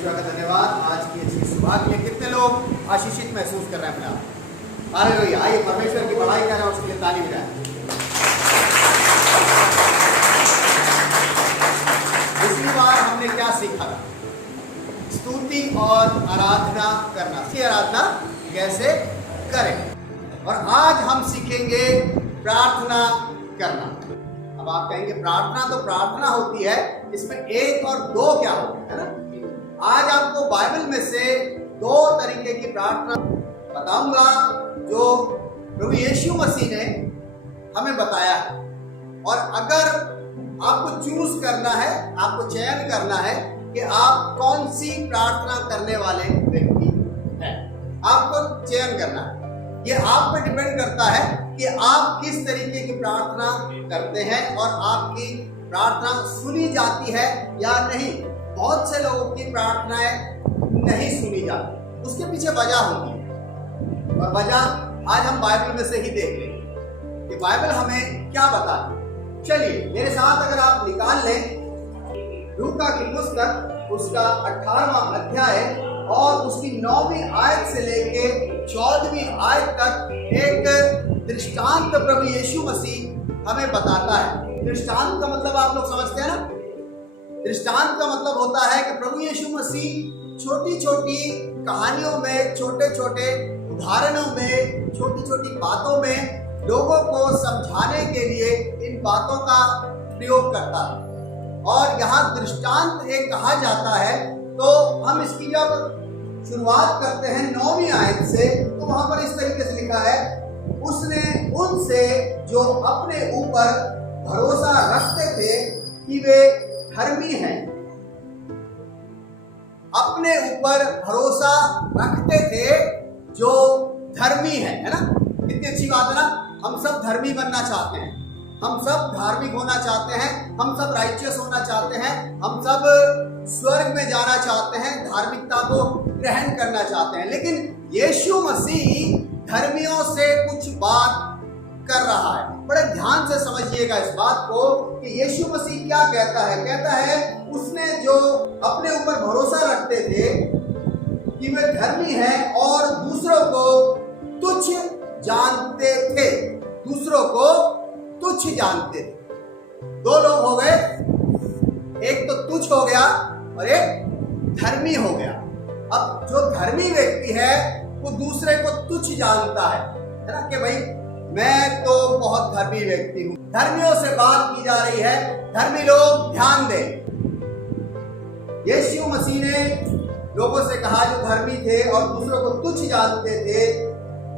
परमेश्वर का धन्यवाद। आज की अच्छी सुबह के लिए कितने लोग आशीषित महसूस कर रहे हैं अपने आप? हालेलुया। आइए परमेश्वर की बड़ाई करें और उसके लिए ताली बजाएं। पिछली बार हमने क्या सीखा था? स्तुति और आराधना करना। इसकी आराधना कैसे करें? और आज हम सीखेंगे प्रार्थना करना। अब आप कहेंगे प्रार्थना तो प्रार्थना होती है, इसमें एक और दो क्या होते हैं, है ना? आज आपको बाइबल में से दो तरीके की प्रार्थना बताऊंगा जो प्रभु यीशु मसीह ने हमें बताया है। और अगर आपको चूज करना है, आपको चयन करना है कि आप कौन सी प्रार्थना करने वाले व्यक्ति हैं, आपको चयन करना है। ये आप पे डिपेंड करता है कि आप किस तरीके की प्रार्थना करते हैं और आपकी प्रार्थना सुनी जाती है या नहीं। बहुत से लोगों की प्रार्थनाएं नहीं सुनी जाती, उसके पीछे वजह होती है, और वजह आज हम बाइबल में से ही देख लेंगे कि बाइबल हमें क्या बताती है। चलिए मेरे साथ अगर आप निकाल लें लूका की पुस्तक, उसका 18वां अध्याय और उसकी 9वीं आयत से लेके 14वीं आयत तक एक दृष्टांत प्रभु यीशु मसीह हमें बताता है। दृष्टांत का मतलब आप लोग समझते हैं ना? दृष्टांत का मतलब होता है कि प्रभु यीशु मसीह छोटी छोटी कहानियों में, छोटे छोटे उदाहरणों में, छोटी छोटी बातों में लोगों को समझाने के लिए इन बातों का प्रयोग करता है। और यहाँ दृष्टांत एक कहा जाता है, तो हम इसकी जब शुरुआत करते हैं 9वीं आयत से, तो वहां पर इस तरीके से लिखा है, उसने उनसे जो अपने ऊपर भरोसा रखते थे कि वे धर्मी हैं, अपने ऊपर भरोसा रखते थे जो धर्मी है ना? कितनी अच्छी बात है ना? हम सब धर्मी बनना चाहते हैं, हम सब धार्मिक होना चाहते हैं, हम सब राइचियस होना चाहते हैं, हम सब स्वर्ग में जाना चाहते हैं, धार्मिकता को ग्रहण करना चाहते हैं। लेकिन यीशु मसीह धर्मियों से कुछ बात कर रहा है। बड़े ध्यान से समझिएगा इस बात को कि यीशु मसीह क्या कहता है। कहता है उसने जो अपने ऊपर भरोसा रखते थे कि वे धर्मी हैं और दूसरों को तुच्छ जानते थे, दूसरों को तुच्छ जानते थे। दो लोग हो गए, एक तो तुच्छ हो गया और एक धर्मी हो गया। अब जो धर्मी व्यक्ति है वो दूसरे को तुच्छ जानता है ना, कि भाई मैं तो बहुत धर्मी व्यक्ति हूं। धर्मियों से बात की जा रही है, धर्मी लोग ध्यान दें। यीशु मसीह ने लोगों से कहा जो धर्मी थे और दूसरों को तुच्छ जानते थे,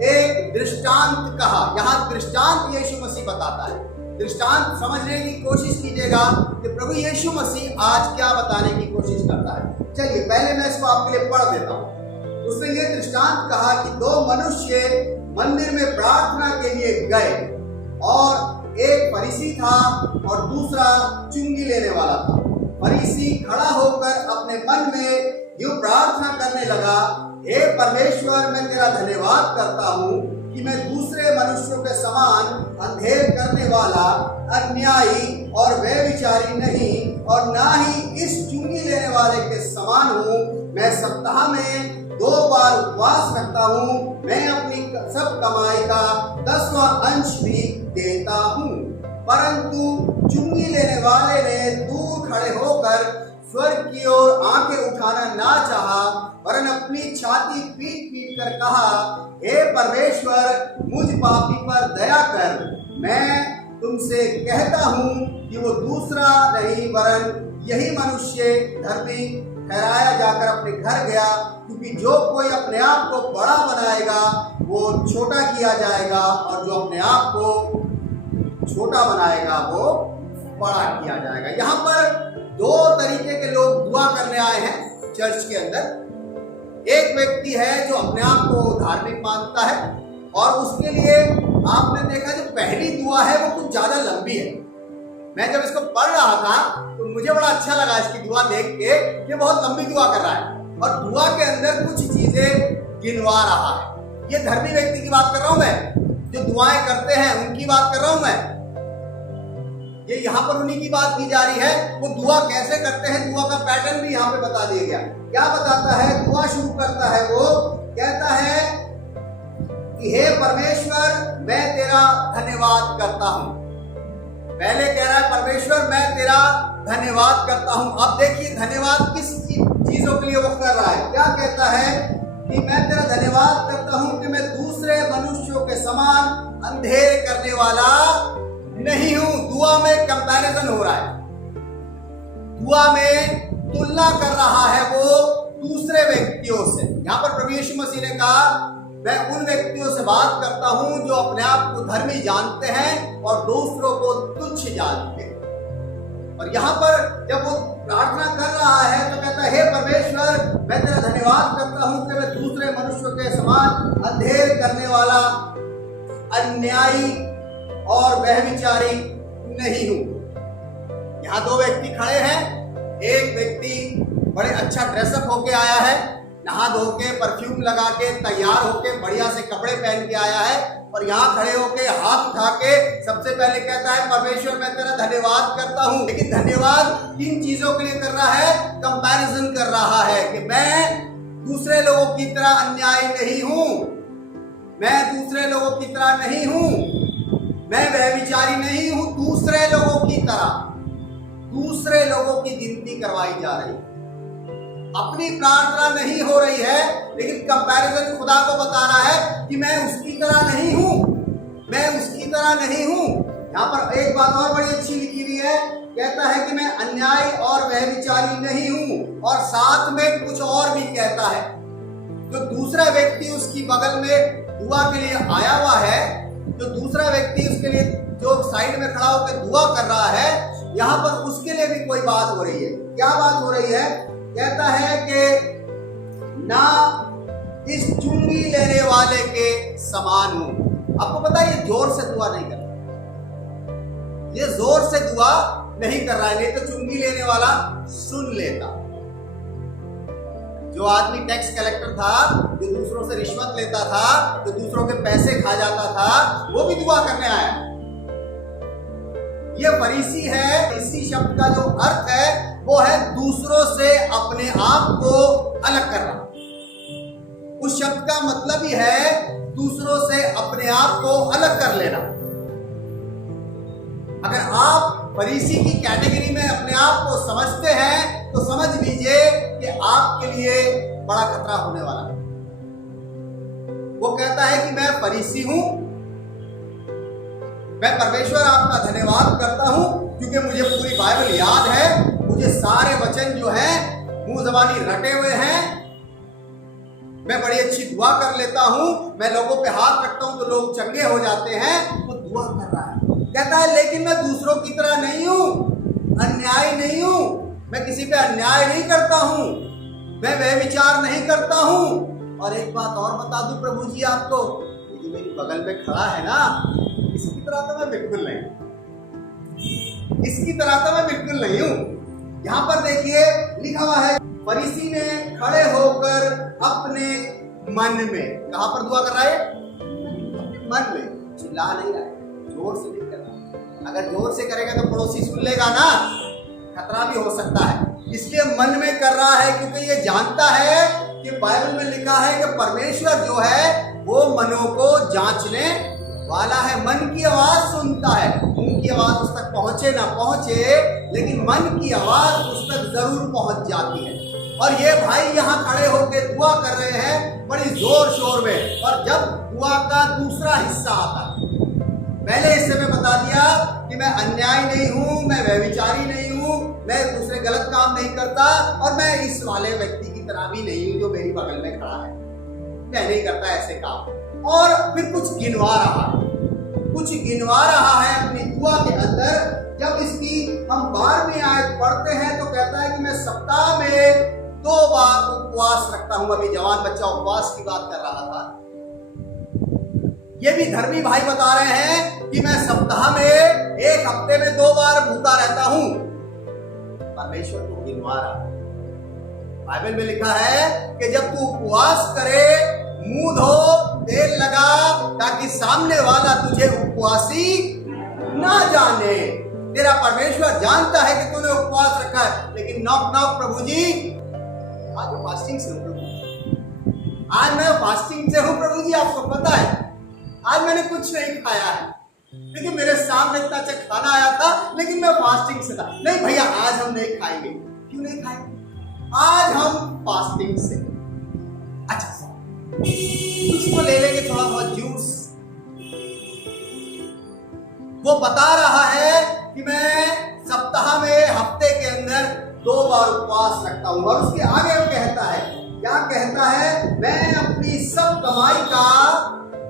एक दृष्टांत कहा। यहां दृष्टांत यीशु मसीह बताता है। दृष्टांत समझने की कोशिश कीजिएगा कि प्रभु यीशु मसीह आज क्या बताने की कोशिश करता है। चलिए पहले मैं इसको आपके लिए पढ़ देता हूं। उसने ये दृष्टांत कहा कि दो मनुष्य मंदिर में प्रार्थना के लिए गए, और एक फरीसी था और दूसरा चुंगी लेने वाला था। फरीसी खड़ा होकर अपने मन में यूं प्रार्थना करने लगा, हे परमेश्वर, मैं तेरा धन्यवाद करता हूँ कि मैं दूसरे मनुष्यों के समान अंधेर करने वाला, अन्यायी और व्यभिचारी नहीं, और ना ही इस चुंगी लेने वाले के समान हूँ। मैं सप्ताह में 2 बार उपवास रखता हूँ, मैं अपनी सब कमाई का 10वां अंश भी देता हूँ। परंतु चुंगी लेने वाले ने दूर खड़े होकर स्वर्ग की ओर आंखें उठाना ना चाहा, वरन अपनी छाती पीट पीट कर कहा, हे परमेश्वर, मुझ पापी पर दया कर। मैं तुमसे कहता हूँ कि वो दूसरा नहीं वरन यही मनुष्य धर्मी ठहराया जाकर अपने घर गया, क्योंकि जो कोई अपने आप को बड़ा बनाएगा वो छोटा किया जाएगा, और जो अपने आप को छोटा बनाएगा वो बड़ा किया जाएगा। यहाँ पर 2 तरीके के लोग दुआ करने आए हैं चर्च के अंदर। एक व्यक्ति है जो अपने आप को धार्मिक मानता है, और उसके लिए आपने देखा जो पहली दुआ है वो कुछ ज्यादा लंबी है। मैं जब इसको पढ़ रहा था तो मुझे बड़ा अच्छा लगा इसकी दुआ देख के कि बहुत लंबी दुआ कर रहा है, और दुआ के अंदर कुछ चीजें गिनवा रहा है। ये धर्मी व्यक्ति की बात कर रहा हूं मैं, जो दुआएं करते हैं उनकी बात कर रहा हूं मैं। ये यहाँ पर उन्हीं की बात की जा रही है। वो दुआ कैसे करते हैं, दुआ का पैटर्न भी यहाँ पे बता दिया गया। क्या बताता है, दुआ शुरू करता है, वो कहता है कि हे परमेश्वर मैं तेरा धन्यवाद करता हूं। पहले कह रहा है परमेश्वर मैं तेरा धन्यवाद करता हूं। अब देखिए धन्यवाद किस चीजों के लिए वो कर रहा है। क्या कहता है कि मैं तेरा धन्यवाद करता हूं कि मैं दूसरे मनुष्यों के समान अंधेर करने वाला नहीं हूं। दुआ में कंपैरिजन हो रहा है, दुआ में तुलना कर रहा है वो दूसरे व्यक्तियों से। यहां पर प्रभु यीशु मसीह ने कहा मैं उन व्यक्तियों से बात करता हूं जो अपने आप को धर्मी जानते हैं और दूसरों को तुच्छ जानते हैं। और यहां पर जब वो प्रार्थना कर रहा है तो कहता है हे परमेश्वर मैं तेरा धन्यवाद करता हूं कि मैं दूसरे मनुष्यों के समान अंधेर करने वाला, अन्यायी और व्यभिचारी नहीं हूं। यहां दो व्यक्ति खड़े हैं। एक व्यक्ति बड़े अच्छा ड्रेसअप होके आया है, नहा धो के परफ्यूम लगा के तैयार होके बढ़िया से कपड़े पहन के आया है, और यहाँ खड़े होके हाथ उठा के सबसे पहले कहता है परमेश्वर मैं तेरा धन्यवाद करता हूँ। लेकिन धन्यवाद किन चीजों के लिए कर रहा है, कंपैरिजन कर रहा है कि मैं दूसरे लोगों की तरह अन्यायी नहीं हूं, मैं दूसरे लोगों की तरह नहीं हूं, मैं व्यभिचारी नहीं हूं। दूसरे लोगों की तरह दूसरे लोगों की गिनती करवाई जा रही है। अपनी प्रार्थना नहीं हो रही है, लेकिन कंपैरिजन खुदा को बता रहा है कि मैं उसकी तरह नहीं हूं, मैं उसकी तरह नहीं हूं। यहाँ पर एक बात और बड़ी अच्छी लिखी हुई है, कहता है कि मैं अन्याय और व्यभिचारी नहीं हूं, और साथ में कुछ और भी कहता है। जो दूसरा व्यक्ति उसकी बगल में दुआ के लिए आया हुआ है, जो दूसरा व्यक्ति उसके लिए जो साइड में खड़ा होकर दुआ कर रहा है, यहाँ पर उसके लिए भी कोई बात हो रही है। क्या बात हो रही है, कहता है कि ना इस चुंगी लेने वाले के समान हूं। आपको पता है ये जोर से दुआ नहीं कर रहा, ये जोर से दुआ नहीं कर रहा है, नहीं तो चुंगी लेने वाला सुन लेता। जो आदमी टैक्स कलेक्टर था, जो दूसरों से रिश्वत लेता था, जो दूसरों के पैसे खा जाता था, वो भी दुआ करने आया। ये फरीसी है। फरीसी शब्द का जो अर्थ है वो है दूसरों से अपने आप को अलग करना। उस शब्द का मतलब ही है दूसरों से अपने आप को अलग कर लेना। अगर आप फरीसी की कैटेगरी में अपने आप को समझते हैं तो समझ लीजिए कि आपके लिए बड़ा खतरा होने वाला है। वो कहता है कि मैं फरीसी हूं, मैं परमेश्वर आपका धन्यवाद करता हूं क्योंकि मुझे पूरी बाइबल याद है, मुझे सारे वचन जो हैं मुंह जबानी रटे हुए हैं, मैं बड़ी अच्छी दुआ कर लेता हूं, मैं लोगों पे हाथ रखता हूं तो लोग चंगे हो जाते हैं। वो दुआ कर रहा है, कहता है लेकिन मैं दूसरों की तरह नहीं हूं, अन्याय नहीं हूं, मैं किसी पे अन्याय नहीं करता हूं, मैं व्यभिचार नहीं करता हूं। और एक बात और बता दूं प्रभु जी आपको, ये मेरी बगल में खड़ा है ना, इसकी तरह तो मैं बिल्कुल नहीं, इसकी तरह तो मैं बिल्कुल नहीं हूं। यहां पर देखिए लिखा हुआ है फरीसी ने खड़े होकर अपने मन में, कहां पर दुआ कर रहा है, मन में, चिल्ला नहीं रहा है, जोर से नहीं कर रहा। अगर जोर से करेगा तो पड़ोसी सुन लेगा ना, खतरा भी हो सकता है, इसलिए मन में कर रहा है क्योंकि ये जानता है कि बाइबल में लिखा है कि परमेश्वर जो है वो मनों को जांचने वाला है। मन की आवाज सुनता है, मुंह की आवाज उस तक पहुंचे ना पहुंचे, लेकिन मन की आवाज उस तक जरूर पहुंच जाती है। और ये भाई यहाँ खड़े होकर दुआ कर रहे हैं बड़ी जोर शोर में, और जब दुआ का दूसरा हिस्सा आता है, पहले हिस्से में बता दिया कि मैं अन्याय नहीं हूं, मैं व्यभिचारी नहीं हूं, मैं दूसरे गलत काम नहीं करता, और मैं इस वाले व्यक्ति की तरह भी नहीं हूं जो मेरी बगल में खड़ा है, मैं नहीं करता ऐसे काम। और फिर कुछ गिनवा रहा है, कुछ गिनवा रहा है अपनी दुआ के अंदर। जब इसकी हम 12वीं आयत पढ़ते हैं तो कहता है कि मैं सप्ताह में 2 बार उपवास रखता हूं। अभी जवान बच्चा उपवास की बात कर रहा था। ये भी धर्मी भाई बता रहे हैं कि मैं सप्ताह में, एक हफ्ते में 2 बार भूखा रहता हूं। परमेश्वर को गिनवा रहा है। बाइबल में लिखा है कि जब तू उपवास करे, मुंह धो, तेल लगा, ताकि सामने वाला तुझे उपवासी ना जाने। तेरा परमेश्वर जानता है कि तूने उपवास रखा है, लेकिन नॉक नॉक प्रभु जी, आज मैं फास्टिंग से हूँ प्रभु, आज मैं फास्टिंग से हूँ प्रभु जी, आपको पता है आज मैंने कुछ नहीं खाया है, लेकिन मेरे सामने इतना अच्छा खाना आया था, लेकिन मैं फास्टिंग से था। नहीं भैया, आज हम नहीं खाएंगे। क्यों नहीं खाएंगे? आज हम फास्टिंग से। अच्छा, कुछ तो ले लेंगे, थोड़ा बहुत जूस। वो बता रहा है कि मैं सप्ताह में, हफ्ते के अंदर 2 बार उपवास रखता हूं, और उसके आगे वो कहता है, क्या कहता है? मैं अपनी सब कमाई का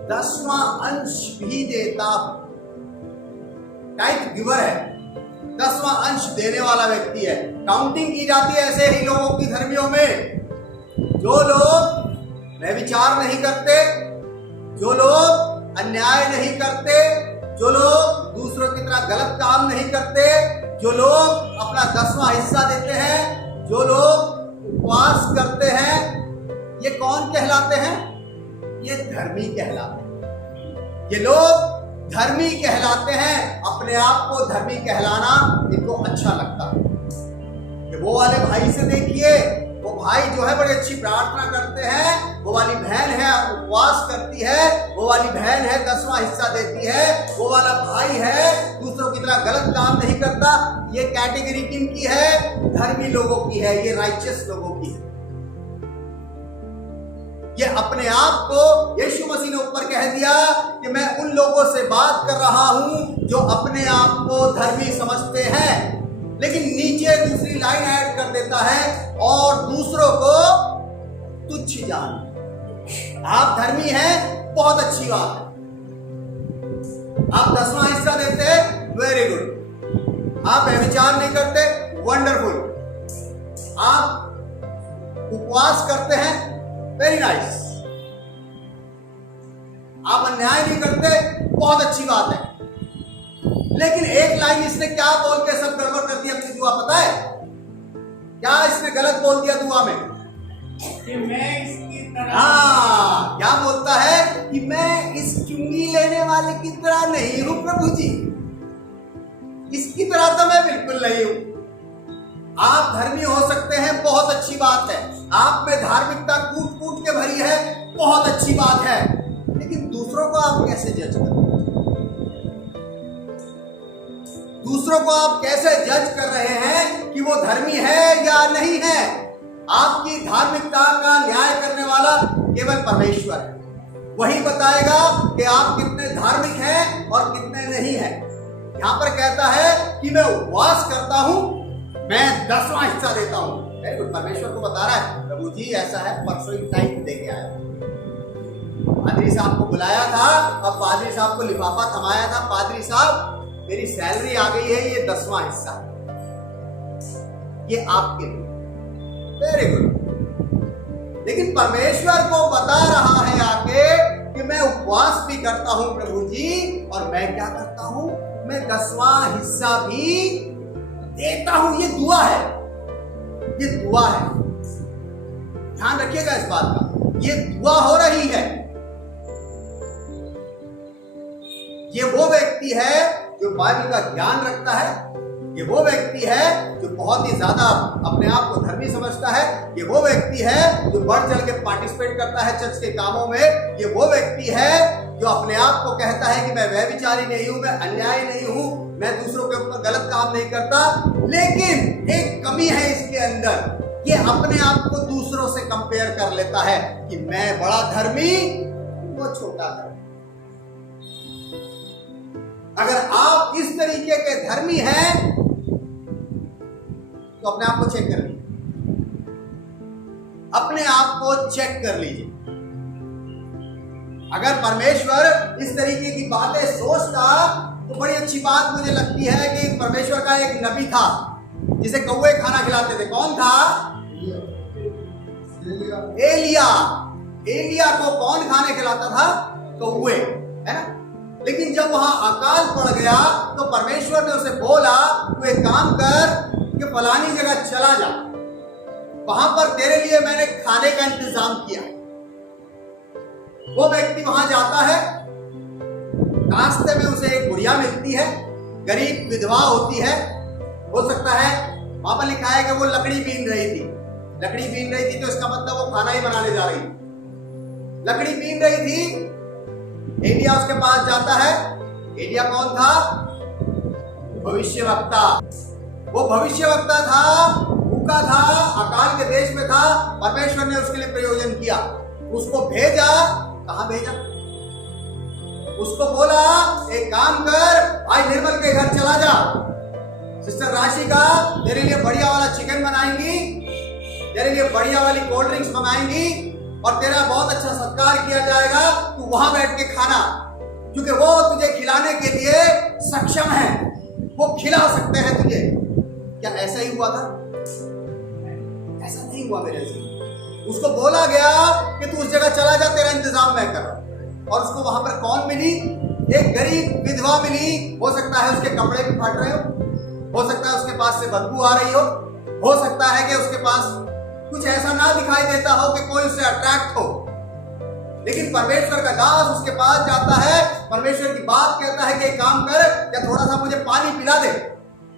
10वां अंश भी देता हूं। टाइप गिवर है, 10वां अंश देने वाला व्यक्ति है। काउंटिंग की जाती है ऐसे ही लोगों की धर्मियों में, जो लोग व्यभिचार नहीं करते, जो लोग अन्याय नहीं करते, जो लोग दूसरों की तरह गलत काम नहीं करते, जो लोग अपना 10वां हिस्सा देते हैं, जो लोग उपवास करते हैं, ये कौन कहलाते हैं? ये धर्मी कहलाते हैं। ये लोग धर्मी कहलाते हैं। अपने आप को धर्मी कहलाना इनको अच्छा लगता है। कि वो वाले भाई से देखिए, वो भाई जो है बड़ी अच्छी प्रार्थना करते हैं, वो वाली बहन है उपवास करती है, वो वाली बहन है 10वां हिस्सा देती है, वो वाला भाई है दूसरों की तरह गलत काम नहीं करता। ये कैटेगरी किनकी है? धर्मी लोगों की है, ये राइचियस लोगों की है। ये अपने आप को यीशु मसीह ने ऊपर कह दिया कि मैं उन लोगों से बात कर रहा हूं जो अपने आप को धर्मी समझते हैं, लेकिन नीचे दूसरी लाइन ऐड कर देता है, और दूसरों को तुच्छ जान। आप धर्मी हैं, बहुत अच्छी बात है। आप 10वां हिस्सा देते हैं, वेरी गुड। आप व्यभिचार नहीं करते, वंडरफुल। आप उपवास करते हैं, वेरी नाइस। आप अन्याय नहीं करते, बहुत अच्छी बात है। लेकिन एक लाइन इसने क्या बोल के सब गड़बड़ कर दिया अपनी दुआ, पता है क्या इसने गलत बोल दिया दुआ में? कि मैं इसकी तरह, हाँ, क्या बोलता है कि मैं इस चुंगी लेने वाले की तरह नहीं हूं प्रभु जी, इसकी तरह तो मैं बिल्कुल नहीं हूं। आप धर्मी हो सकते हैं, बहुत अच्छी बात है। आप में धार्मिकता कूट कूट के भरी है, बहुत अच्छी बात है। लेकिन दूसरों को आप कैसे जज करते हैं? दूसरों को आप कैसे जज कर रहे हैं कि वो धर्मी है या नहीं है? आपकी धार्मिकता का न्याय करने वाला केवल परमेश्वर है। वही बताएगा कि आप कितने धार्मिक हैं और कितने नहीं हैं। यहां पर कहता है कि मैं उपवास करता हूं, मैं 10वां हिस्सा देता हूं। परमेश्वर को बता रहा है, प्रभु जी ऐसा है, परसों ही टाइम दे के आया, पादरी साहब को बुलाया था, अब पादरी साहब को लिफाफा थमाया था, पादरी साहब मेरी सैलरी आ गई है, ये 10वां हिस्सा, ये आपके लिए, वेरी गुड। लेकिन परमेश्वर को बता रहा है आके कि मैं उपवास भी करता हूं प्रभु जी, और मैं क्या करता हूं? मैं 10वां हिस्सा भी देता हूं। ये दुआ है, ये दुआ है। ध्यान रखिएगा इस बात का, ये दुआ हो रही है। ये वो व्यक्ति है जो बाइबल का ज्ञान रखता है, ये वो व्यक्ति है जो बहुत ही ज्यादा अपने आप को धर्मी समझता है, ये वो व्यक्ति है जो बढ़ चढ़ के पार्टिसिपेट करता है चर्च के कामों में, ये वो व्यक्ति है जो अपने आप को कहता है कि मैं व्यभिचारी नहीं हूं, मैं अन्यायी नहीं हूं, मैं दूसरों के ऊपर गलत काम नहीं करता। लेकिन एक कमी है इसके अंदर, ये अपने आप को दूसरों से कंपेयर कर लेता है कि मैं बड़ा धर्मी, वो छोटा धर्मी। अगर आप इस तरीके के धर्मी हैं तो अपने आप को चेक कर लीजिए, अपने आप को चेक कर लीजिए। अगर परमेश्वर इस तरीके की बातें सोचता तो बड़ी अच्छी बात मुझे लगती है कि परमेश्वर का एक नबी था जिसे कौवे खाना खिलाते थे। कौन था? एलिया। एलिया को कौन खाने खिलाता था? कौवे, है ना। लेकिन जब वहां अकाल पड़ गया तो परमेश्वर ने उसे बोला, तू एक काम कर कि फलानी जगह चला जा, वहां पर तेरे लिए मैंने खाने का इंतजाम किया। वो व्यक्ति वहां जाता है, रास्ते में उसे एक बुढ़िया मिलती है, गरीब विधवा होती है, हो सकता है वहां पर लिखा है कि वो लकड़ी बीन रही थी। लकड़ी बीन रही थी तो इसका मतलब वो खाना ही बनाने जा रही थी। लकड़ी बीन रही थी, एलिया उसके पास जाता है। एलिया कौन था? भविष्यवक्ता। वो भविष्यवक्ता था, भूखा था, अकाल के देश में था। परमेश्वर ने उसके लिए प्रयोजन किया, उसको भेजा। कहां भेजा? उसको बोला एक काम कर, भाई निर्मल के घर चला जा, सिस्टर राशि का तेरे लिए बढ़िया वाला चिकन बनाएंगी, तेरे लिए बढ़िया वाली कोल्ड ड्रिंक्स मंगाएंगी और तेरा बहुत अच्छा सत्कार किया जाएगा। तू वहां बैठ के खाना, क्योंकि वो तुझे खिलाने के लिए सक्षम है, वो खिला सकते हैं तुझे। क्या ऐसा ही हुआ था? ऐसा नहीं हुआ मेरे से। उसको बोला गया कि तू उस जगह चला जा, तेरा इंतजाम मैं कर। और उसको वहां पर कौन मिली? एक गरीब विधवा मिली। हो सकता है उसके कपड़े भी फट रहे हो सकता है उसके पास से बदबू आ रही हो सकता है कि उसके पास कुछ ऐसा ना दिखाई देता हो कि कोई उससे अट्रैक्ट हो। लेकिन परमेश्वर का दास उसके पास जाता है, परमेश्वर की बात कहता है कि एक काम कर, क्या थोड़ा सा मुझे पानी पिला दे,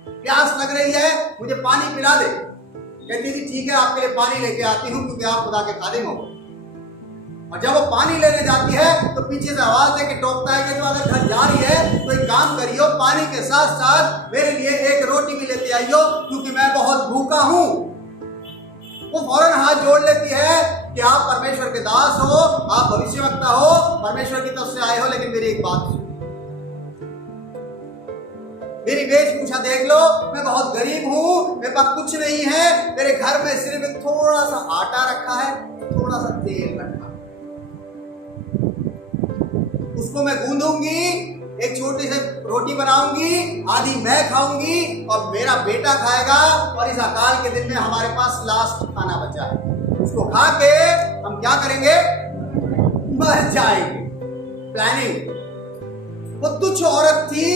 प्यास लग रही है, मुझे पानी पिला दे। कहती थी ठीक है, आपके लिए पानी लेके आती हूँ, क्योंकि आप खुदा के खादिम हो। और जब वो पानी लेने जाती है तो पीछे से आवाज दे के टोकता है कि जो अगर घर जा रही है तो एक काम करियो, पानी के साथ साथ मेरे लिए एक रोटी भी लेते आइयो, क्योंकि मैं बहुत भूखा हूं। वो फौरन हाथ जोड़ लेती है कि आप परमेश्वर के दास हो, आप भविष्यवक्ता हो, परमेश्वर की तरफ से आए हो, लेकिन मेरी एक बात सुनो, मेरी वेशभूषा देख लो, मैं बहुत गरीब हूं, मेरे पास कुछ नहीं है, मेरे घर में सिर्फ थोड़ा सा आटा रखा है, थोड़ा सा तेल रखा है, उसको मैं गूंदूंगी, एक छोटी सी रोटी बनाऊंगी, आधी मैं खाऊंगी और मेरा बेटा खाएगा, और इस अकाल के दिन में हमारे पास लास्ट खाना बचा है, उसको खा के हम क्या करेंगे? मर जाएंगे। प्लानिंग। वो तुच्छ औरत थी,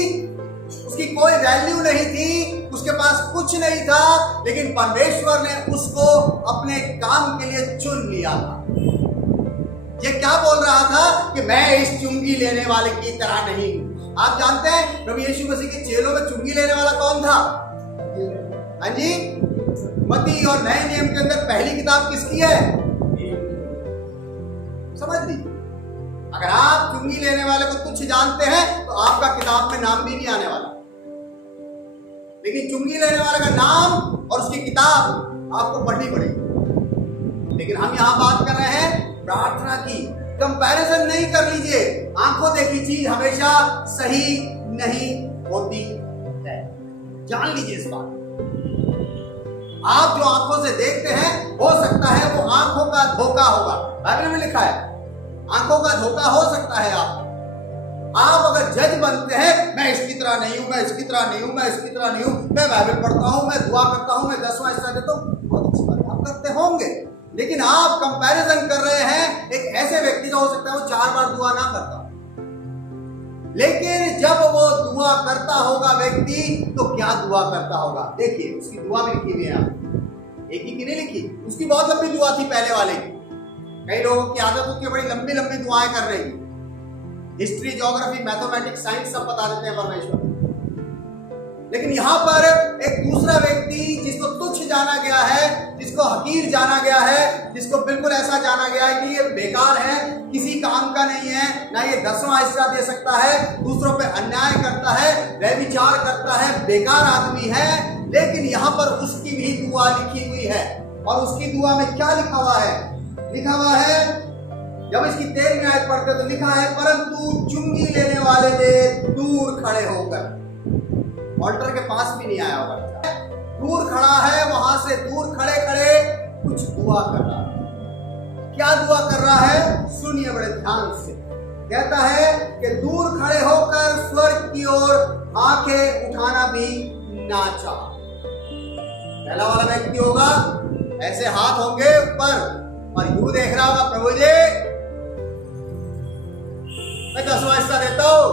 उसकी कोई वैल्यू नहीं थी, उसके पास कुछ नहीं था, लेकिन परमेश्वर ने उसको अपने काम के लिए चुन लिया था। ये क्या बोल रहा था कि मैं इस चुंगी लेने वाले की तरह नहीं हूं। आप जानते हैं प्रभु यीशु मसीह के चेलों में चुंगी लेने वाला कौन था? हाँ जी, मत्ती और नए नियम के अंदर पहली किताब किसकी है? समझ लीजिए, अगर आप चुंगी लेने वाले को तुच्छ जानते हैं तो आपका किताब में नाम भी नहीं आने वाला, लेकिन चुंगी लेने वाले का नाम और उसकी किताब आपको पढ़नी पड़ेगी। लेकिन हम यहां बात कर रहे हैं प्रार्थना की। कंपैरिजन नहीं कर लीजिए, आंखों देखी चीज हमेशा सही नहीं होती है, जान लीजिए इस बात। आप जो आंखों से देखते हैं, हो सकता है वो आंखों का धोखा होगा। बाइबल में लिखा है आंखों का धोखा हो सकता है। आप अगर जज बनते हैं, मैं इसकी तरह नहीं हूं, मैं इसकी तरह नहीं हूं, मैं इसकी तरह नहीं हूं, मैं बाइबल पढ़ता हूं, मैं दुआ करता हूं, मैं 10वां हिस्सा देता हूं, बहुत अच्छी बात आप करते होंगे, लेकिन आप कंपैरिजन कर रहे हैं एक ऐसे व्यक्ति का, हो सकता है वो 4 बार दुआ ना करता, लेकिन जब वो दुआ करता होगा व्यक्ति, तो क्या दुआ करता होगा? देखिए उसकी दुआ भी लिखी हुई है, एक ही की नहीं लिखी, उसकी बहुत लंबी दुआ थी पहले वाले की। कई लोगों की आदत होती है बड़ी लंबी लंबी दुआएं कर रही, हिस्ट्री, ज्योग्राफी, मैथमेटिक्स, साइंस सब बता देते हैं परमेश्वर। लेकिन यहां पर एक दूसरा व्यक्ति जिसको तुच्छ जाना गया है, जिसको हकीर जाना गया है, जिसको बिल्कुल ऐसा जाना गया है कि ये बेकार है, किसी काम का नहीं है, ना ये 10वां हिस्सा दे सकता है, दूसरों पे अन्याय करता है, व्यभिचार करता है, बेकार आदमी है, लेकिन यहाँ पर उसकी भी दुआ लिखी हुई है। और उसकी दुआ में क्या लिखा हुआ है? लिखा हुआ है, जब इसकी 13वीं आयत पढ़ते तो लिखा है, परंतु चुंगी लेने वाले ने दूर खड़े होकर, ऑल्टर के पास भी नहीं आया होगा, दूर खड़ा है, वहां से दूर खड़े खड़े कुछ दुआ कर रहा है। क्या दुआ कर रहा है? सुनिए बड़े ध्यान से। कहता है कि दूर खड़े होकर स्वर्ग की ओर आंखें उठाना भी ना चाह। पहला वाला व्यक्ति होगा, ऐसे हाथ होंगे ऊपर और यूं देख रहा होगा, प्रभु जी मैं 10वां हिस्सा देता हूं,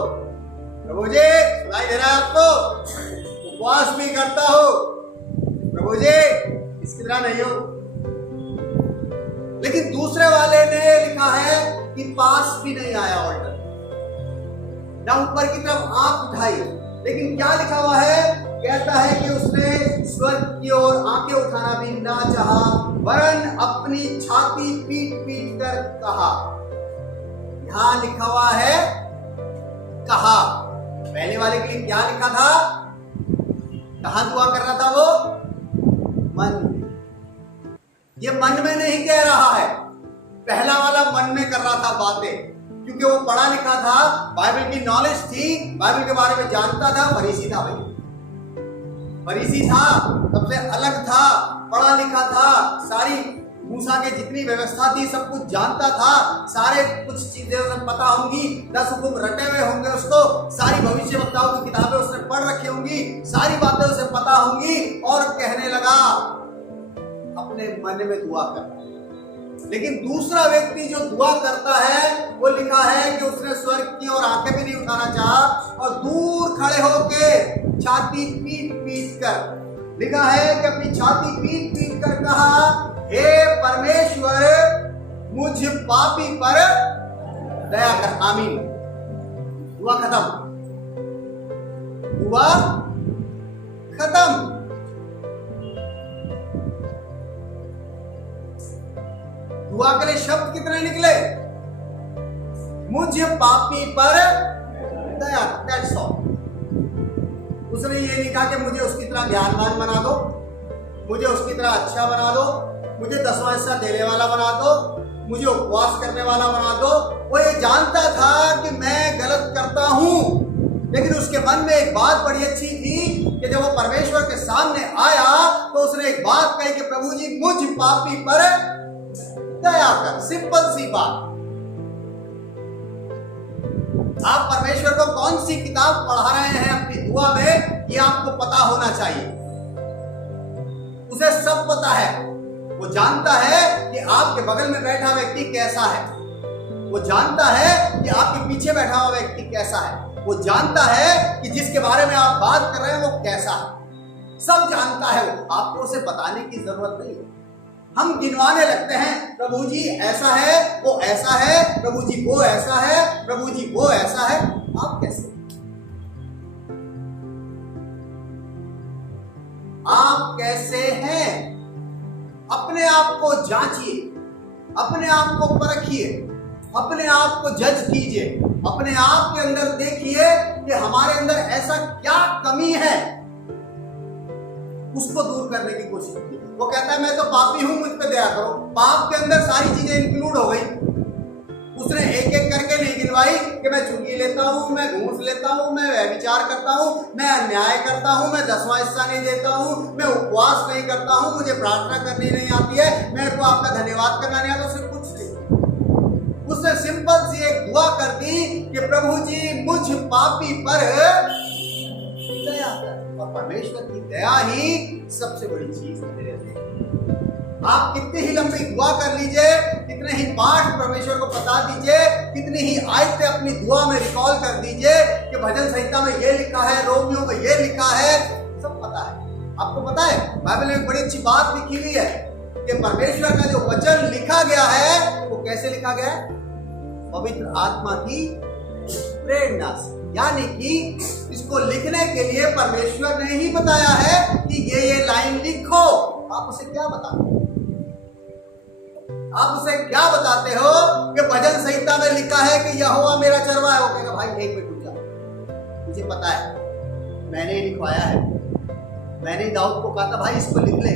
प्रभु जी सुनाई दे रहा है आपको, उपवास भी करता हो, प्रभु जी इसकी तरह नहीं हो। लेकिन दूसरे वाले ने लिखा है कि पास भी नहीं आया ऑल्टर, ना ऊपर की तरफ आंख उठाई, लेकिन क्या लिखा हुआ है? कहता है कि उसने स्वर्ग की ओर आंखें उठाना भी ना चाहा, वरन अपनी छाती पीट पीट कर कहा। यहां लिखा हुआ है कहा। पहले वाले के लिए क्या लिखा था? कहां दुआ कर रहा था वो? मन में। ये मन में नहीं कह रहा है, पहला वाला मन में कर रहा था बातें, क्योंकि वो पढ़ा लिखा था, बाइबल की नॉलेज थी, बाइबल के बारे में जानता था। फरीसी था भाई, फरीसी था, सबसे अलग था, पढ़ा लिखा था, सारी मूसा के जितनी व्यवस्था थी सब कुछ जानता था, सारे कुछ चीजें उसे पता होंगी, 10 हुक्म रटे हुए होंगे उसको, सारी भविष्यवक्ताओं की किताबें उसने पढ़ रखी होंगी, सारी बातें उसे पता होंगी, और कहने लगा अपने मन में दुआ कर। लेकिन दूसरा व्यक्ति जो दुआ करता है वो लिखा है कि उसने स्वर्ग की ओर आंखें भी नहीं उठाना चाहा, और दूर खड़े होके छाती पीट पीट कर, लिखा है कि अपनी छाती पीट पीट कर कहा, हे परमेश्वर मुझ पापी पर दया कर। आमीन। दुआ खत्म, दुआ खत्म। दुआ के लिए शब्द कितने निकले? मुझ पापी पर दया। That's all. उसने ये लिखा कि मुझे उसकी तरह ज्ञानवान बना दो, मुझे उसकी तरह अच्छा बना दो, मुझे 10वां हिस्सा देने वाला बना दो, मुझे उपवास करने वाला बना दो। वो ये जानता था कि मैं गलत करता हूं, लेकिन उसके मन में एक बात बड़ी अच्छी थी कि जब वो परमेश्वर के सामने आया तो उसने एक बात कही कि प्रभु जी मुझ पापी पर दया कर। सिंपल सी बात। आप परमेश्वर को कौन सी किताब पढ़ा रहे हैं अपनी दुआ में, ये आपको पता होना चाहिए। उसे सब पता है, वो जानता है कि आपके बगल में बैठा व्यक्ति कैसा है, वो जानता है कि आपके पीछे बैठा हुआ व्यक्ति कैसा है, वो जानता है कि जिसके बारे में आप बात कर रहे हैं वो कैसा है, सब जानता है वो। आपको उसे बताने की जरूरत नहीं है। हम गिनवाने लगते हैं, प्रभु जी ऐसा है, वो ऐसा है, प्रभु जी वो ऐसा है, प्रभु जी वो ऐसा है। आप कैसे? आप कैसे हैं? अपने आप को जांचिए, अपने आप को परखिए, अपने आप को जज कीजिए, अपने आप के अंदर देखिए कि हमारे अंदर ऐसा क्या कमी है, उसको दूर करने की कोशिश कीजिए। वो कहता है मैं तो पापी हूं, मुझ पे दया करो। पाप के अंदर सारी चीजें इंक्लूड हो गई। उसने एक एक करके नहीं गिनवाई कि मैं चुंगी लेता हूं, मैं घूस लेता हूं, मैं व्यभिचार करता हूं, मैं अन्याय करता हूं, मैं 10वां हिस्सा नहीं देता हूं, मैं उपवास नहीं करता हूं, मुझे प्रार्थना करनी नहीं आती है, मेरे को आपका धन्यवाद करना नहीं आता। उसने कुछ नहीं, उसने सिंपल सी एक दुआ कर दी कि प्रभु जी मुझ पापी पर दया कर। और परमेश्वर की दया ही सबसे बड़ी चीज है। आप कितनी ही लंबी दुआ कर लीजिए, कितने ही पाठ परमेश्वर को बता दीजिए, कितनी ही आयतें अपनी दुआ में रिकॉल कर दीजिए कि भजन संहिता में ये लिखा है, रोमियो में ये लिखा है, सब पता है। आपको पता है बाइबल में एक बड़ी अच्छी बात लिखी हुई है कि परमेश्वर का जो वचन लिखा गया है वो कैसे लिखा गया है? पवित्र आत्मा की प्रेरणा से। यानी कि इसको लिखने के लिए परमेश्वर ने ही बताया है कि ये लाइन लिखो। आप उसे क्या बताते हो? आप उसे क्या बताते हो कि भजन संहिता में लिखा है कि यहोवा मेरा चरवाहा है? वो कहेगा भाई एक मिनट रुक जा, मुझे पता है, मैंने ही लिखवाया है, मैंने दाऊद को कहा था भाई इसको लिख ले,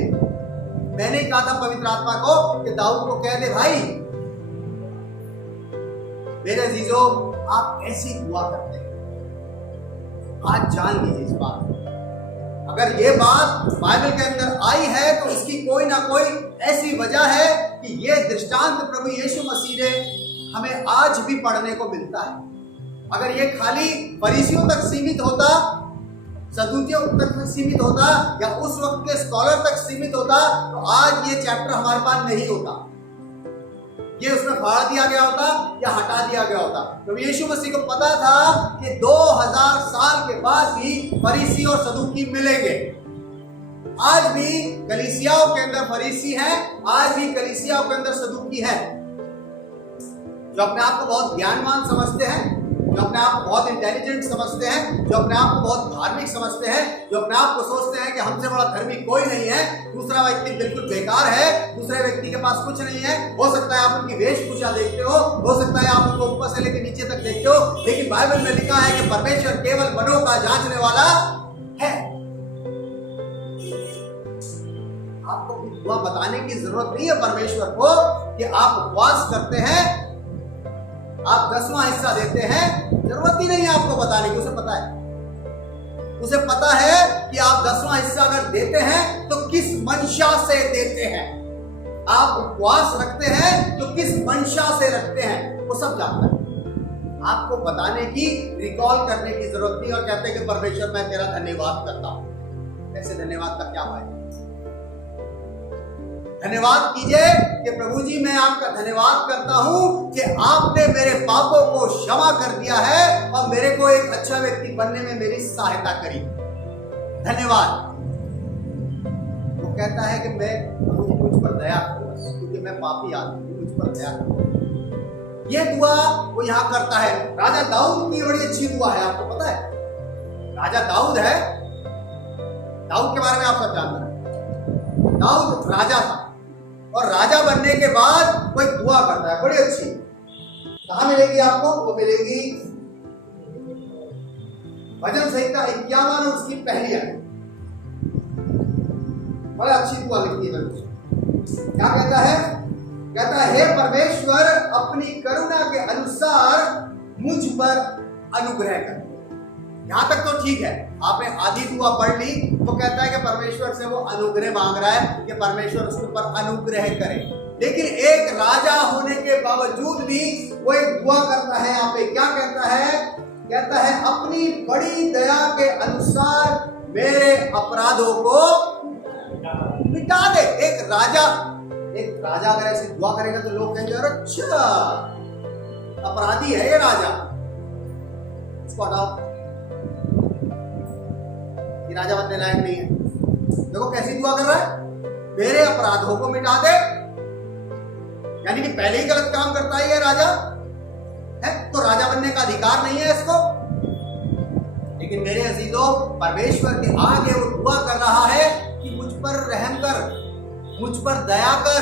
मैंने ही कहा था पवित्र आत्मा को कि दाऊद को कह दे भाई। मेरे अजीजों, आप ऐसी दुआ करते हैं, आज जान लीजिए इस बात को। अगर ये बात बाइबल के अंदर आई है तो इसकी कोई ना कोई ऐसी वजह है कि ये दृष्टांत प्रभु यीशु मसीह ने हमें आज भी पढ़ने को मिलता है। अगर ये खाली फरीसियों तक सीमित होता, सदूकियों तक सीमित होता, या उस वक्त के स्कॉलर तक सीमित होता, तो आज ये चैप्टर हमारे पास नहीं होता, ये उसमें फाड़ दिया गया होता या हटा दिया गया होता। तो यीशु मसीह को पता था कि 2000 साल के बाद भी फरीसी और सदूकी मिलेंगे। आज भी कलीसियाओं के अंदर फरीसी हैं, आज भी कलीसियाओं के अंदर सदूकी हैं, जो अपने आप को बहुत ज्ञानवान समझते हैं, जो अपने आप को बहुत इंटेलिजेंट समझते हैं, जो अपने आप को बहुत धार्मिक समझते हैं, जो अपने आप को सोचते हैं कि हमसे बड़ा धर्मी कोई नहीं है, दूसरा व्यक्ति बिल्कुल बेकार है, दूसरे व्यक्ति के पास कुछ नहीं है। हो सकता है आप उनकी वेशभूषा देखते हो सकता है आप उनको ऊपर से लेकर नीचे तक देखते हो, लेकिन बाइबल में लिखा है कि परमेश्वर केवल मनों का जांचने वाला है। आपको दुआ बताने की जरूरत नहीं है परमेश्वर को कि आप उपवास करते हैं, आप 10वां हिस्सा देते हैं, जरूरत ही नहीं है आपको बताने की। उसे पता है, उसे पता है कि आप 10वां हिस्सा अगर देते हैं तो किस मंशा से देते हैं, आप उपवास रखते हैं तो किस मंशा से रखते हैं, वो सब जानता है। आपको बताने की, रिकॉल करने की जरूरत नहीं। और कहते हैं कि परमेश्वर मैं तेरा धन्यवाद करता हूं। ऐसे धन्यवाद का क्या फायदा? धन्यवाद कीजिए कि प्रभु जी मैं आपका धन्यवाद करता हूं कि आपने मेरे पापों को क्षमा कर दिया है और मेरे को एक अच्छा व्यक्ति बनने में मेरी सहायता करी। धन्यवाद। वो कहता है कि मैं प्रभु जी मुझ पर दया करो, क्योंकि मैं पापी आदमी हूं, मुझ पर दया करो। ये दुआ वो यहां करता है। राजा दाऊद की बड़ी अच्छी दुआ है, आपको पता है। राजा दाऊद है, दाऊद के बारे में आप सब जानते हैं। दाऊद राजा था और राजा बनने के बाद कोई दुआ करता है बड़ी अच्छी। कहां मिलेगी आपको? वो मिलेगी भजन संहिता 51 और उसकी पहली आयत। बड़ा अच्छी दुआ लिखी है। क्या कहता है? कहता है, हे परमेश्वर अपनी करुणा के अनुसार मुझ पर अनुग्रह कर। यहां तक तो ठीक है, आपने आधी दुआ पढ़ ली तो कहता है कि परमेश्वर से वो अनुग्रह मांग रहा है कि परमेश्वर उसके ऊपर अनुग्रह करे। लेकिन एक राजा होने के बावजूद भी वो एक दुआ करता है। यहाँ पे क्या कहता है? कहता है अपनी बड़ी दया के अनुसार मेरे अपराधों को मिटा दे। एक राजा अगर ऐसी दुआ करेगा तो लोग कहेंगे अरे अच्छा अपराधी है ये राजा, इसको हटाओ, ये राजा बनने लायक नहीं है। देखो कैसी दुआ कर रहा है, मेरे अपराधों को मिटा दे। यानी कि पहले ही गलत काम करता है ये राजा है, तो राजा बनने का अधिकार नहीं है इसको। लेकिन मेरे अजीजों, परमेश्वर के आगे वो दुआ कर रहा है कि मुझ पर रहम कर, मुझ पर दया कर,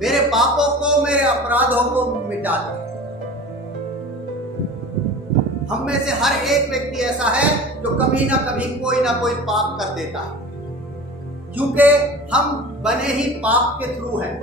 मेरे पापों को, मेरे अपराधों को मिटा दे। हम में से हर एक व्यक्ति ऐसा है जो कभी ना कभी कोई ना कोई पाप कर देता है, क्योंकि हम बने ही पाप के थ्रू हैं।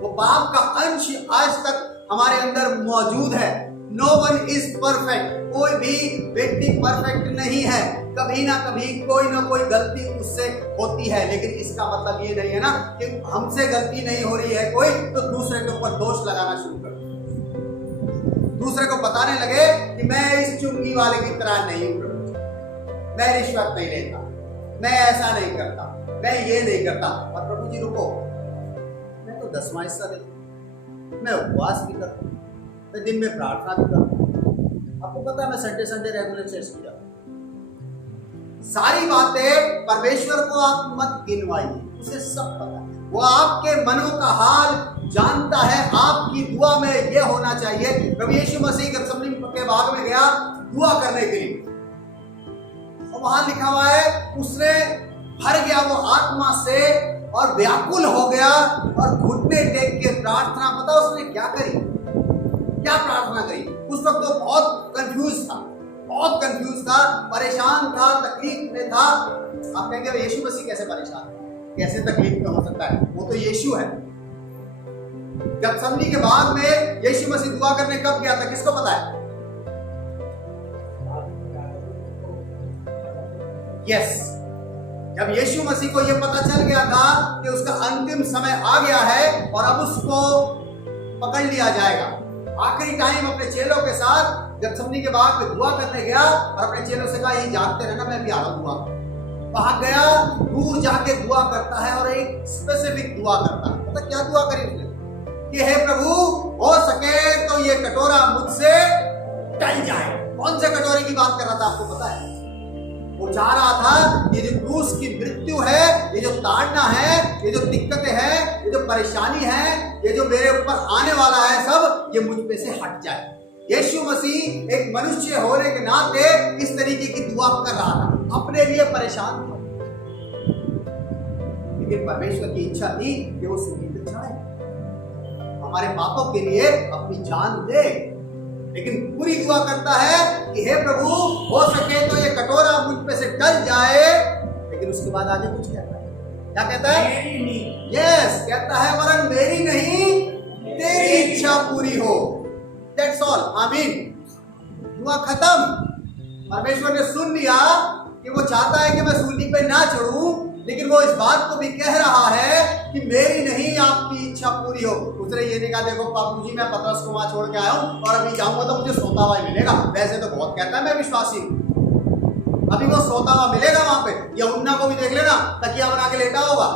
वो पाप का अंश आज तक हमारे अंदर मौजूद है। नो वन इज परफेक्ट, कोई भी व्यक्ति परफेक्ट नहीं है। कभी ना कभी कोई ना कोई गलती उससे होती है, लेकिन इसका मतलब ये नहीं है ना कि हमसे गलती नहीं हो रही है कोई तो दूसरे के ऊपर दोष लगाना शुरू कर, दूसरे को बताने लगे कि मैं इस चुंगी वाले की तरह नहीं हूं, मैं रिश्वत नहीं लेता, मैं ऐसा नहीं करता, मैं ये नहीं करता। और प्रभु जी रुको, मैं तो 10वां हिस्सा देता, मैं उपवास भी करता हूं, मैं दिन में प्रार्थना भी करता हूं, आपको पता है मैं संडे रेगुलर चर्च में जाता हूं। सारी बातें परमेश्वर को आप मत गिनवाइए, उसे सब पता है। वो आपके मनों का हाल जानता है। आपकी दुआ में यह होना चाहिए। प्रभु यीशु मसीह गethsemane के बाग में गया दुआ करने के लिए, और वहां लिखा हुआ है उसने भर गया वो आत्मा से और व्याकुल हो गया और घुटने टेक के प्रार्थना। पता उसने क्या करी, क्या प्रार्थना करी? उस वक्त तो बहुत कंफ्यूज था, परेशान था, तकलीफ में था। आप कहेंगे यीशु मसीह कैसे परेशान, कैसे तकलीफ में हो सकता है? वो तो यीशु है। गethsemane के बाग में यीशु मसीह दुआ करने कब गया था, किसको पता है? यस, जब यीशु मसीह को यह पता चल गया था कि उसका अंतिम समय आ गया है और अब उसको पकड़ लिया जाएगा, आखिरी टाइम अपने चेलों के साथ गethsemane के बाग में दुआ करने गया और अपने चेलों से कहा ये जागते रहना, मैं भी आ रहा हूं दुआ। वहां गया, दूर जाके दुआ करता है और एक स्पेसिफिक दुआ करता है। पता क्या दुआ करी उसने? कि हे प्रभु, हो सके तो ये कटोरा मुझसे टल जाए। कौन से कटोरे की बात कर रहा था, आपको पता है? वो चाह रहा था ये जो क्रूस की मृत्यु है, ये जो ताड़ना है, ये जो दिक्कतें हैं, ये जो परेशानी है, ये जो मेरे ऊपर आने वाला है, सब ये मुझ पे से हट जाए। यीशु मसीह एक मनुष्य होने के नाते इस तरीके की दुआ कर रहा था, अपने लिए परेशान था, लेकिन परमेश्वर की इच्छा थी कि वो सूली पे चढ़े, हमारे पापों के लिए अपनी जान दे। लेकिन पूरी दुआ करता है कि हे प्रभु, हो सके तो ये कटोरा मुझ पे से टल जाए, लेकिन उसके बाद आगे कुछ कहता है, क्या कहता है? यस, कहता है वरन मेरी नहीं तेरी इच्छा पूरी हो। दैट्स ऑल, आमीन। दुआ खत्म। परमेश्वर ने सुन लिया कि वो चाहता है कि मैं सूली पे ना चढ़ूं, लेकिन वो इस बात को भी कह रहा है कि मेरी नहीं आपकी इच्छा पूरी हो। उसने ये नहीं कहा देखो बाबू जी मैं पतरस को वहां छोड़ के आया हूं और अभी जाऊंगा तो मुझे सोता हुआ ही मिलेगा। वैसे तो बहुत कहता है मैं विश्वासी हूं, अभी वो सोता हुआ मिलेगा वहां पे। यूहन्ना को भी देख लेना, तकिया बना के लेटा होगा।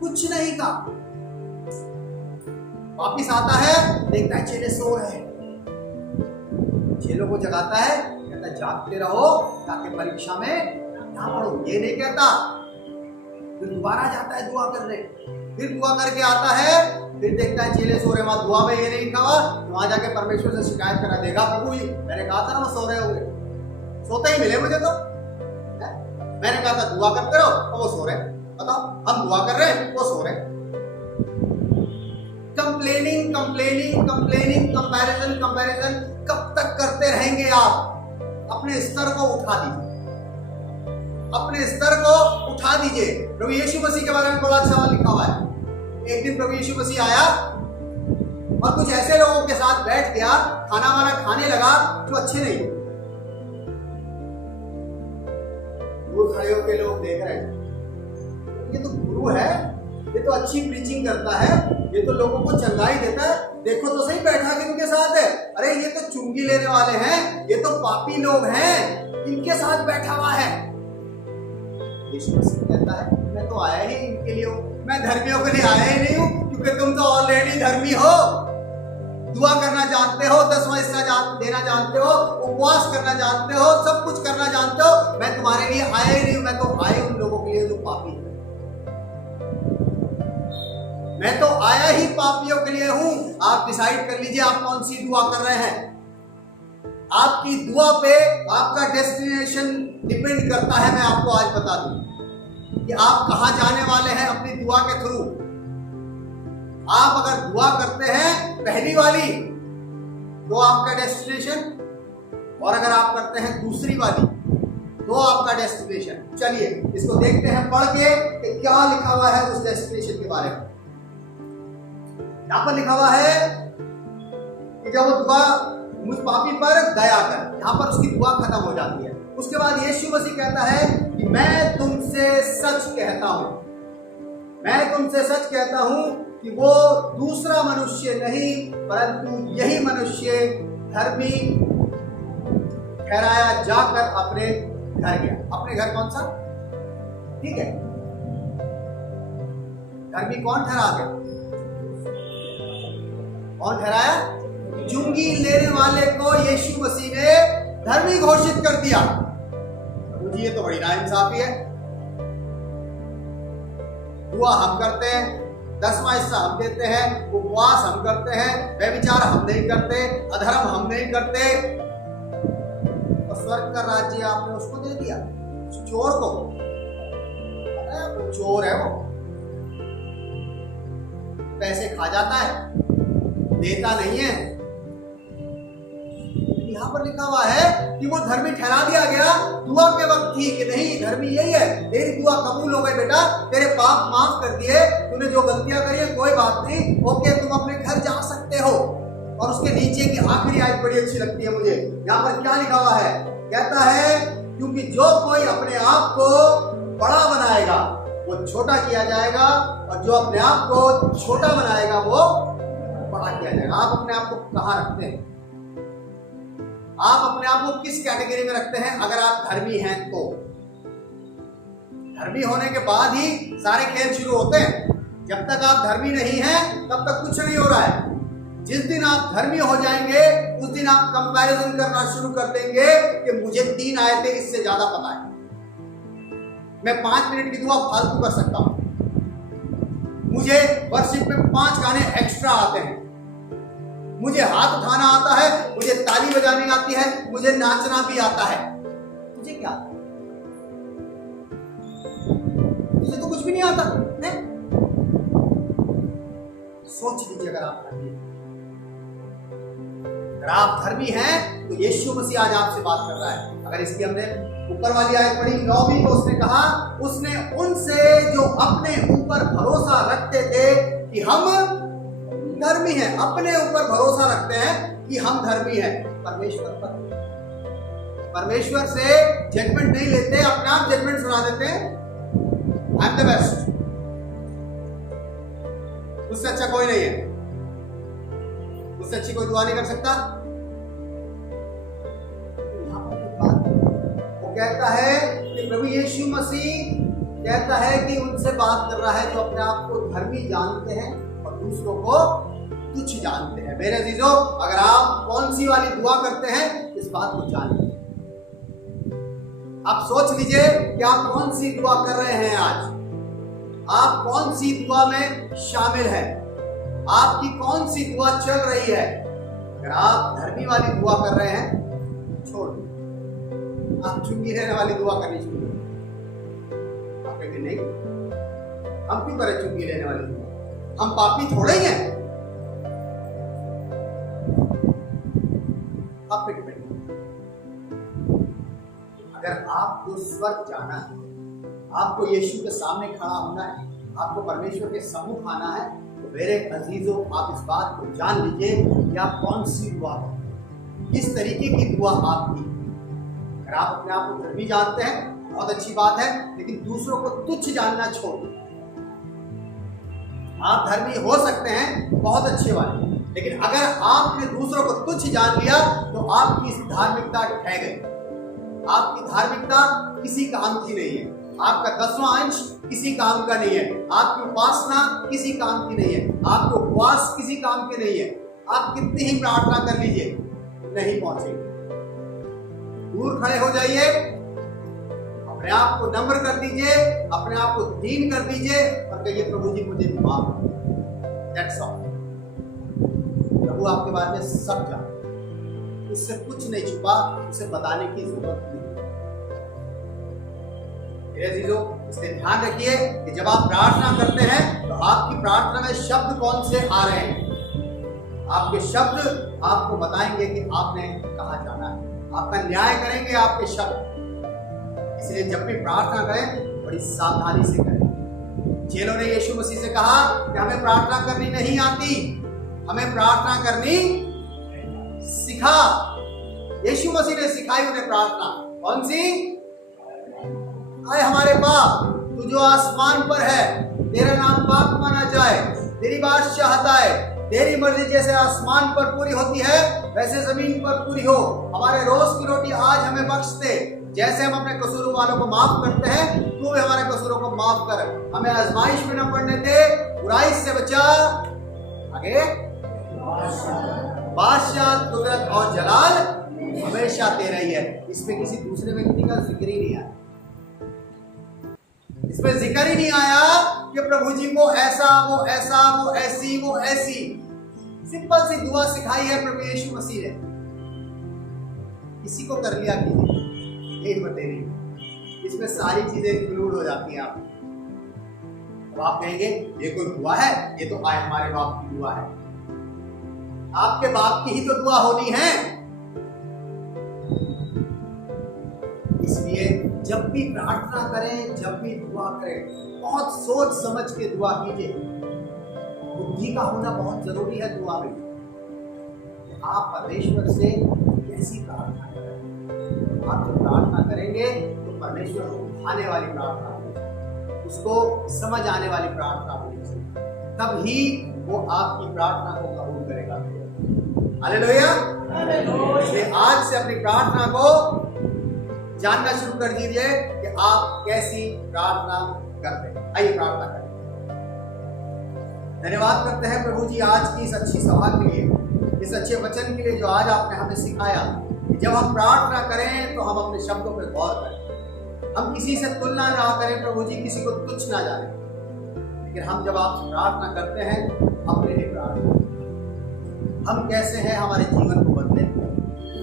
कुछ नहीं कहा। वापिस आता है, देखता है चेले सो रहे हैं, चेलों को जगाता है, कहता है जागते रहो ताकि परीक्षा में ना पढ़ो। ये नहीं कहता। फिर दोबारा जाता है दुआ करने, फिर दुआ करके आता है, फिर देखता है चेले सो रहे। वहां दुआ में ये नहीं लिखा हुआ, वहां जाके परमेश्वर से शिकायत करा देगा, प्रभु मैंने कहा था ना वो सो रहे होंगे, सोते ही मिले मुझे तो, मैंने कहा था दुआ करते रहो तो वो सो रहे। बताओ, हम दुआ कर रहे हैं वो सो रहे। Complaining complaining complaining, comparison comparison, कब तक करते रहेंगे आप? अपने स्तर को उठा दीजिए, अपने स्तर को उठा दीजिए। प्रभु यीशु मसीह के बारे में बड़ा अच्छा लिखा हुआ है। एक दिन प्रभु यीशु मसीह आया और कुछ ऐसे लोगों के साथ बैठ गया, खाना वाना खाने लगा जो अच्छे नहीं। दूर खड़े होकर लोग देख रहे हैं, ये तो गुरु है, ये तो अच्छी प्रीचिंग करता है, ये तो लोगों को चंगाई देता है, देखो तो सही बैठा के इनके साथ है। अरे ये तो चुंगी लेने वाले हैं, ये तो पापी लोग हैं, इनके साथ बैठा हुआ है। यीशु मसीह कहता है मैं तो आया ही इनके लिए हूं, मैं धर्मियों के लिए आया ही नहीं हूं, क्योंकि तुम तो ऑलरेडी धर्मी हो, दुआ करना जानते हो, 10वां हिस्सा देना जानते हो, उपवास करना जानते हो, सब कुछ करना जानते हो। मैं तुम्हारे लिए आया ही नहीं हूं, मैं तो आया उन लोगों के लिए जो पापी है। मैं तो आया ही पापियों के लिए हूं। आप डिसाइड कर लीजिए आप कौन सी दुआ कर रहे हैं। आपकी दुआ पे आपका डेस्टिनेशन डिपेंड करता है। मैं आपको आज बता दूं कि आप कहां जाने वाले हैं अपनी दुआ के थ्रू। आप अगर दुआ करते हैं पहली वाली तो आपका डेस्टिनेशन, और अगर आप करते हैं दूसरी वाली तो आपका डेस्टिनेशन। चलिए इसको देखते हैं पढ़ के कि क्या लिखा हुआ है उस डेस्टिनेशन के बारे में। यहां पर लिखा हुआ है कि जब वो दुआ मुझ पापी पर दया कर, यहां पर उसकी दुआ खत्म हो जाती है। उसके बाद यीशु मसीह कहता है कि मैं तुमसे सच कहता हूं, मैं तुमसे सच कहता हूं कि वो दूसरा मनुष्य नहीं परंतु यही मनुष्य धर्मी ठहराया जाकर अपने घर गया। अपने घर कौन सा? ठीक है, धर्मी कौन ठहरा गया? कौन ठहराया? चुंगी लेने वाले को यीशु मसीह ने धर्मी घोषित कर दिया। प्रभु जी ये तो बड़ी नाइंसाफी है। दुआ हम करते हैं, 10वां हिस्सा हम देते हैं, उपवास हम करते हैं, व्यभिचार हम नहीं करते, अधर्म हम नहीं करते, और स्वर्ग का राज्य आपने उसको दे दिया, उस चोर को। वो चोर है, वो पैसे खा जाता है, देता नहीं है। यहां पर लिखा हुआ है कि वो धर्मी ठहरा दिया गया। दुआ के वक्त थी कि नहीं धर्मी यही है, तेरी दुआ कबूल हो गई बेटा, तेरे पाप माफ कर दिए, तूने जो गलतियां करी है कोई बात नहीं, ओके तुम अपने घर जा सकते हो। और उसके नीचे की आखिरी आयत बड़ी अच्छी लगती है मुझे। यहाँ पर क्या लिखा हुआ है? कहता है क्योंकि जो कोई अपने आप को बड़ा बनाएगा वो छोटा किया जाएगा, और जो अपने आप को छोटा बनाएगा वो बड़ा किया जाएगा। आप अपने आप को कहाँ रखते हैं? आप अपने आप को किस कैटेगरी में रखते हैं? अगर आप धर्मी हैं तो धर्मी होने के बाद ही सारे खेल शुरू होते हैं। जब तक आप धर्मी नहीं हैं तब तक कुछ नहीं हो रहा है। जिस दिन आप धर्मी हो जाएंगे उस दिन आप कंपैरिजन करना शुरू कर देंगे कि मुझे 3 आयतें इससे ज्यादा पता है, मैं 5 मिनट की दुआ फालतू कर सकता हूं, मुझे वर्शिप में 5 गाने एक्स्ट्रा आते हैं, मुझे हाथ उठाना आता है, मुझे ताली बजानी आती है, मुझे नाचना भी आता है। तुझे क्या आता है? तुझे तो कुछ भी नहीं आता है? सोच लीजिए, अगर आप धर्मी हैं, अगर आप धर्मी हैं तो यीशु मसीह आज आपसे बात कर रहा है। अगर इसकी हमने ऊपर वाली आयत पढ़ी 9वीं, तो उसने कहा, उसने उनसे जो अपने ऊपर भरोसा रखते थे कि हम धर्मी हैं, अपने ऊपर भरोसा रखते हैं कि हम धर्मी हैं, परमेश्वर से जजमेंट नहीं लेते, अपने आप जजमेंट सुना देते हैं, आई एम द बेस्ट, उससे अच्छा कोई नहीं है, उससे अच्छी कोई दुआ नहीं कर सकता। वो कहता है कि प्रभु यीशु मसीह कहता है कि उनसे बात कर रहा है जो अपने आप को धर्मी जानते हैं और दूसरों को तुच्छ जानते हैं। मेरे अजीजों, अगर आप कौन सी वाली दुआ करते हैं, इस बात को जान लीजिए। आप सोच लीजिए कि आप कौन सी दुआ कर रहे हैं आज, आप कौन सी दुआ में शामिल हैं, आपकी कौन सी दुआ चल रही है। अगर आप धर्मी वाली दुआ कर रहे हैं, छोड़ दो, आप चुंगी रहने वाली दुआ करनी शुरू करें। आप कहेंगे नहीं, हम क्यों करें चुंगी रहने वाली दुआ, हम पापी थोड़े ही हैं। आप पे डिपेंड, अगर आपको स्वर्ग जाना है, आपको यीशु के सामने खड़ा होना है, आपको परमेश्वर के सम्मुख आना है, तो मेरे अजीजों, आप इस बात को जान लीजिए कि आप कौन सी दुआ करें, किस तरीके की दुआ आपकी। अगर आप अपने आप को धर्मी जानते हैं, बहुत अच्छी बात है, लेकिन दूसरों को तुच्छ जानना छोड़ दो। आप धर्मी हो सकते हैं, बहुत अच्छी बात है, लेकिन अगर आपने दूसरों को तुच्छ जान लिया तो आपकी इस धार्मिकता ढह गई। आपकी धार्मिकता किसी काम की नहीं है, आपका 10वां अंश किसी काम का नहीं है, आपकी उपासना किसी काम की नहीं है, आपके उपवास किसी काम के नहीं है। आप कितनी ही प्रार्थना कर लीजिए, नहीं पहुंचेंगे। दूर खड़े हो जाइए, अपने आप को नम्र कर दीजिए, अपने आप को दीन कर दीजिए और कहिए, प्रभु जी मुझे माफ कर दो। That's all. प्रभु आपके बारे में सब जानते, उससे कुछ नहीं छुपा, उसे बताने की जरूरत नहीं। मेरे अजीजों, इसलिए ध्यान रखिए कि जब आप प्रार्थना करते हैं तो आपकी प्रार्थना में शब्द कौन से आ रहे हैं। आपके शब्द आपको बताएंगे कि आपने कहाँ जाना है, आपका न्याय करेंगे आपके शब्द। इसलिए जब भी प्रार्थना करें, बड़ी सावधानी से करें। चेलों ने यीशु मसीह से कहा कि हमें प्रार्थना करनी नहीं आती, हमें प्रार्थना करनी सिखा। यीशु मसीह ने सिखाई उन्हें प्रार्थना, कौन सी? आए हमारे बाप, तू जो आसमान पर है, तेरा नाम पाक माना जाए, तेरी बादशाहत आए, तेरी मर्जी जैसे आसमान पर पूरी होती है वैसे जमीन पर पूरी हो। हमारे रोज की रोटी आज हमें बख्श दे, जैसे हम अपने कसूरों वालों को माफ करते हैं, तू भी हमारे कसूरों को माफ कर। हमें आजमाइश में न पड़ने दे, बुराई से बचा। आगे, बादशाह, कुदरत और जलाल हमेशा तेरा ही है। इसमें किसी दूसरे व्यक्ति का जिक्र ही नहीं आया, इसमें जिक्र ही नहीं आया कि प्रभु जी को ऐसा, वो ऐसा, वो ऐसी, वो ऐसी। सिंपल सी दुआ सिखाई है प्रभु यीशु मसीह ने, किसी को कर लिया कीजिए, एक बतेरी। इसमें सारी चीजें इंक्लूड हो जाती हैं। अब आप कहेंगे ये कोई दुआ है, ये तो आए हमारे बाप की दुआ है। आपके बाप की ही तो दुआ होनी है। इसलिए जब भी प्रार्थना करें, जब भी दुआ करें, बहुत सोच समझ के दुआ कीजिए। बुद्धि का होना बहुत जरूरी है दुआ में। आप परमेश्वर से कैसी प्रार्थना करें। आप जब प्रार्थना करेंगे तो परमेश्वर को उठाने वाली प्रार्थना होगी, उसको समझ आने वाली प्रार्थना होगी, तब ही वो आपकी प्रार्थना को कबूल करेगा। हालेलुया। इसलिए आज से अपनी प्रार्थना को जानना शुरू कर दीजिए कि आप कैसी प्रार्थना करते हैं। आइए प्रार्थना करें। धन्यवाद करते हैं प्रभु जी आज की इस अच्छी सभा के लिए, इस अच्छे वचन के लिए जो आज आपने हमें सिखाया कि जब हम प्रार्थना करें तो हम अपने शब्दों पर गौर करें, हम किसी से तुलना ना करें प्रभु जी, किसी को तुच्छ ना जाने, लेकिन हम जब आपसे प्रार्थना करते हैं अपने लिए प्रार्थना, हम कैसे हैं हमारे जीवन को बदले,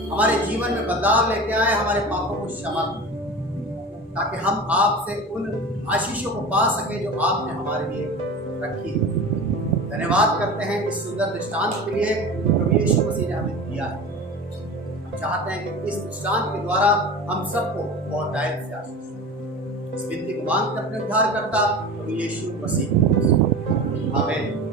हमारे जीवन में बदलाव लेके आए, हमारे पापों को क्षमा करें, ताकि हम आपसे उन आशीषों को पा सके जो आपने हमारे लिए रखी है। धन्यवाद करते हैं इस सुंदर दृष्टांत के लिए जो प्रभु यीशु मसीह ने हमें दिया है। हम चाहते हैं कि इस दृष्टांत के द्वारा हम सबको बहुत डायरेक्ट से आशीष दें। इस विनती को मांगते अपने उद्धारकर्ता प्रभु यीशु मसीह। आमीन।